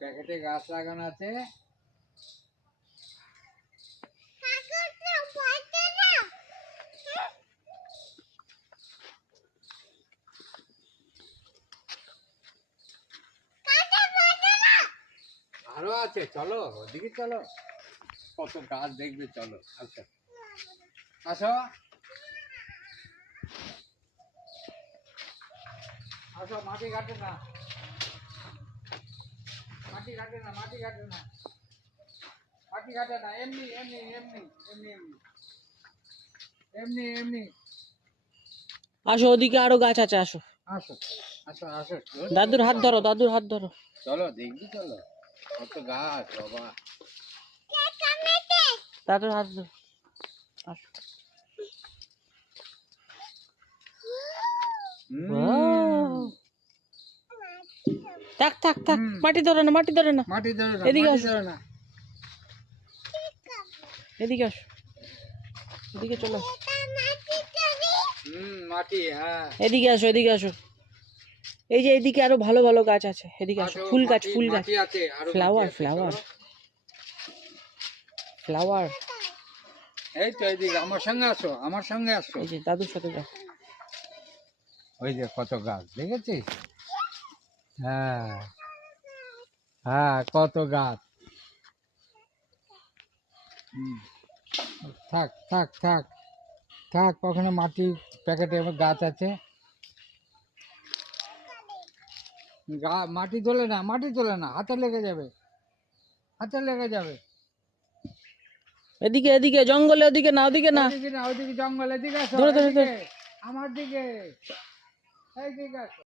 প্যাকেটে গাছ লাগানো আছে। আরো আছে, চলো ওদিকে চলো, কত গাছ দেখবে, চলো আসো আসো আসো। মাটি কাটে না, মাটি কাটে না, মাটি কাটে না, মাটি কাটে না, এমনি এমনি এমনি এমনি এমনি এমনি। আসো, ওদিকে আরো গাছ আছে, আসো আসো আসো আসো। দাদুর হাত ধরো, দাদুর হাত ধরো। চলো দেখবি, চলো কত গাছ বাবা। দাদুর হাত ধরো, আসো। Wow! থাক থাক থাক, মাটি ধরে না, মাটি ধরে না, মাটি ধরে না, এদিকে মাটি আসো, ধরে না। এদিকে আসো, এদিকে চলো, মাটি, হ্যাঁ। এদিকে আসো, এদিকে আসো। এই যে এদিকে আরো ভালো ভালো গাছ আছে, এদিকে আসো। ফুল গাছ, ফুল গাছ, মাটি আছে, আরো ফ্লাওয়ার, মাটি আছে, ফ্লাওয়ার, চলো। ফ্লাওয়ার। এই তো এদিকে আমার সঙ্গে আসো, আমার সঙ্গে আসো। এই যে দাদুর সাথে যাও। ওই যে কত গাছ দেখেছিস? হ্যাঁ হ্যাঁ, কত গাছ। থাক থাক থাক থাক, ওখানে মাটি প্যাকেটে গাছ আছে। মাটি তোলে না, মাটি তোলে না, হাতে লেগে যাবে, হাতে লেগে যাবে। এদিকে, এদিকে জঙ্গলে, ওদিকে না, ওদিকে না, ওদিকে না, ওদিকে জঙ্গল, এদিকে আসো, ধরে ধরে এদিকে আমার দিকে, এইদিকে আসো।